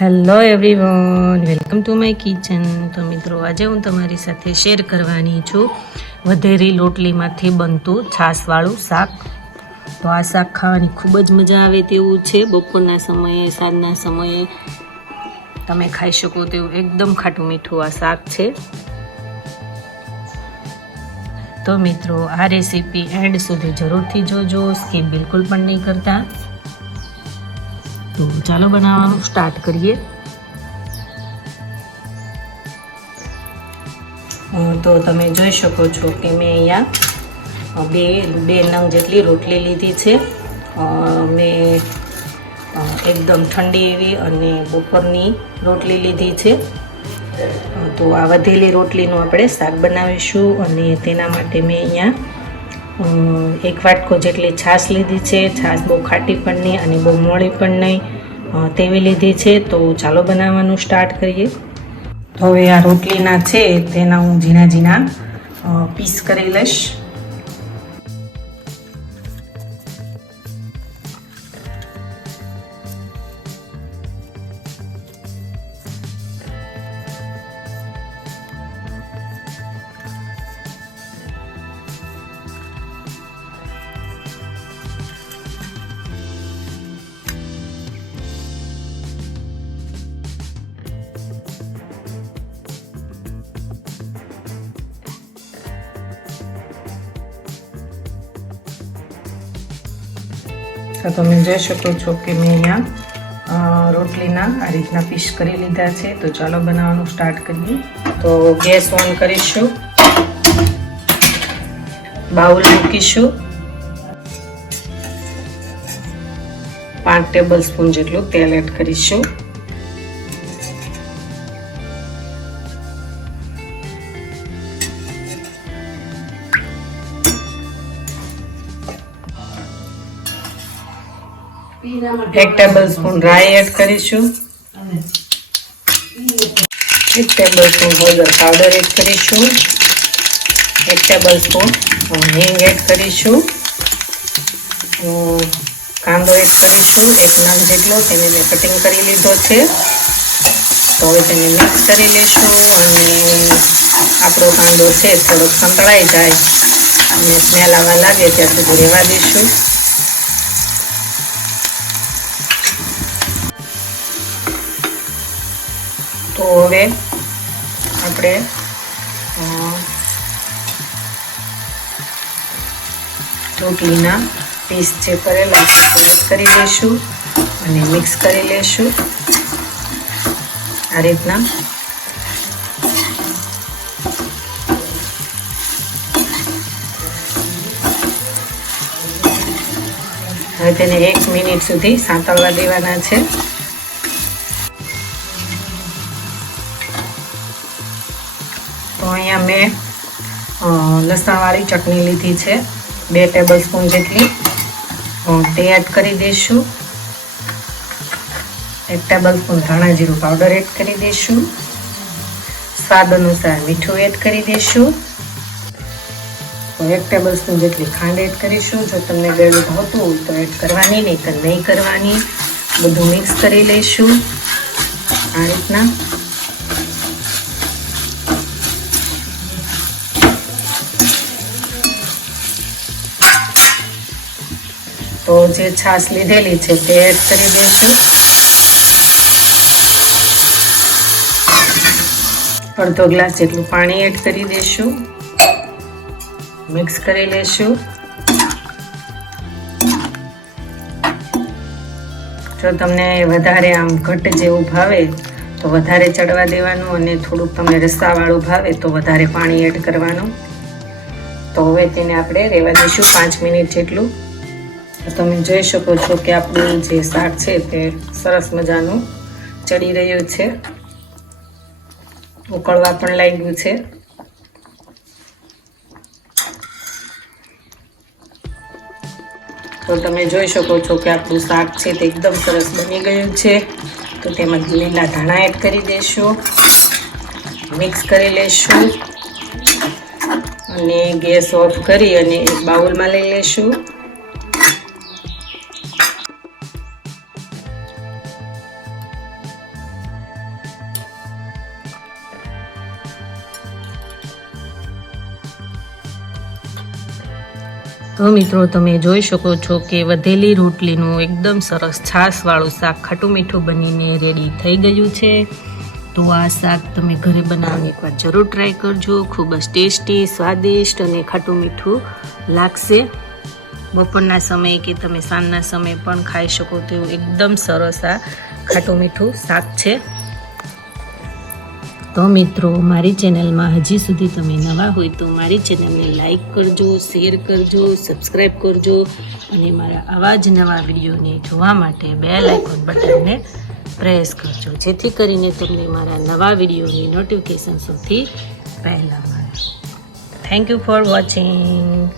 Hello everyone welcome to my kitchen તો મિત્રો, આજે હું તમારી સાથે શેર કરવાની છું વધેરી લોટલીમાંથી બનતું છાશવાળું શાક. તો આ શાક ખાવાની ખૂબ જ મજા આવે તેવું છે. બપોરના સમયે, સાંજના સમયે તમે ખાઈ શકો તેવું એકદમ ખાટું મીઠું આ શાક છે. તો મિત્રો, આ રેસીપી એન્ડ સુધી જરૂરથી જોજો. સ્કીપ બિલકુલ પણ નહીં કરતા. તો ચાલો બનાવવાનું સ્ટાર્ટ કરીએ. તો તમે જોઈ શકો છો કે મેં અહીંયા બે બે નંગ જેટલી રોટલી લીધી છે. મેં એકદમ ઠંડી એવી અને બપોરની રોટલી લીધી છે. તો આ વધેલી રોટલીનું આપણે શાક બનાવીશું અને તેના માટે મેં અહીંયા એક વાટકો જેટલી છાશ લીધી છે, છાશ બહુ ખાટી પણ નહીં અને બહુ મોળી પણ નહીં તેવી લીધી છે, તો ચાલો બનાવવાનું સ્ટાર્ટ કરીએ. તો હવે આ રોટલીના છે, તેના હું ઝીણા ઝીણા પીસ કરી લઈશ. તો તમે જોઈ શકો છો કે મેં અહીંયા રોટલીના આ રીતના પીસ કરી લીધા છે. તો ચાલો બનાવવાનું સ્ટાર્ટ કરીએ. તો ગેસ ઓન કરીશું. બાઉલ મૂકીશું. પાંચ ટેબલ સ્પૂન જેટલું તેલ એડ કરીશું. એક ટેબલ સ્પૂન રાઈ એડ કરીશું એક ટેબલ સ્પૂન હળદર પાવડર એડ કરીશું. એક ટેબલ સ્પૂન હિંગ એડ કરીશું. કાંદો એડ કરીશું. એક નંગ જેટલો તેને મેં કટિંગ કરી લીધો છે. તો હવે તેને મિક્સ કરી લઈશું અને આપણો કાંદો છે થોડોક સંતળાઈ જાય. અને સ્મેલ આવવા લાગે ત્યાં સુધી રહેવા દઈશું. હવે આપણે રોટલીના પીસ જે કરેલા છે કરી દઈશું અને મિક્સ કરી લઈશું. આ રીતના. હવે તેને એક મિનિટ સુધી સાંતળવા દેવાના છે. અહીંયા મેં લસણવાળી ચટણી લીધી છે. બે ટેબલ સ્પૂન જેટલી તે એડ કરી દઈશું. એક ટેબલ સ્પૂન ધાણા જીરું પાવડર એડ કરી દઈશું. સ્વાદ અનુસાર મીઠું એડ કરી દઈશું. એક ટેબલ સ્પૂન જેટલી ખાંડ એડ કરીશું. જો તમને ગળું ભાવતું હોય તો એડ કરવાની નહીં તો નહીં કરવાની. બધું મિક્સ કરી લઈશું. આ રીતના. તો જે છાશ લીધેલી છે તે એડ કરી દઈશું અડધો ગ્લાસ જેટલું પાણી એડ કરી દઈશું મિક્સ કરી લઈશું જો તમને વધારે આમ ઘટ જેવું ભાવે, તો વધારે ચડવા દેવાનું અને થોડુંક તમને રસાવાળું ભાવે, તો વધારે પાણી એડ કરવાનું. તો હવે તેને આપણે રહેવા દઈશું પાંચ મિનિટ જેટલું. તમે જોઈ શકો છો કે આપણું જે શાક છે તે સરસ મજાનું ચડી રહ્યું છે. ઉકળવા પણ લાગ્યું છે. તો તમે જોઈ શકો છો કે આપણું શાક છે તે એકદમ સરસ બની ગયું છે. તો તેમાં લીલા ધાણા એડ કરી દઈશું મિક્સ કરી લઈશું અને ગેસ ઓફ કરી અને એક બાઉલમાં લઈ લઈશું તો મિત્રો, તમે જોઈ શકો છો કે વધેલી રોટલીનું એકદમ સરસ છાશવાળું શાક ખાટું મીઠું બનીને રેડી થઈ ગયું છે. તો આ શાક તમે ઘરે બનાવીને એકવાર જરૂર ટ્રાય કરજો. ખૂબ જ ટેસ્ટી, સ્વાદિષ્ટ અને ખાટું મીઠું લાગશે. બપોરના સમયે કે તમે સાંજના સમયે પણ ખાઈ શકો તેવું એકદમ સરસ આ ખાટું મીઠું શાક છે. તો મિત્રો, મારી ચેનલમાં હજી સુધી તમે નવા હોય તો મારી ચેનલને લાઈક કરજો, શેર કરજો સબસ્ક્રાઈબ કરજો અને મારા આવા જ નવા વિડીયોને જોવા માટે બે આઇકોન બટનને પ્રેસ કરજો. જેથી કરીને તમને મારા નવા વિડીયોની નોટિફિકેશન સૌથી પહેલાં મળે. Thank you for watching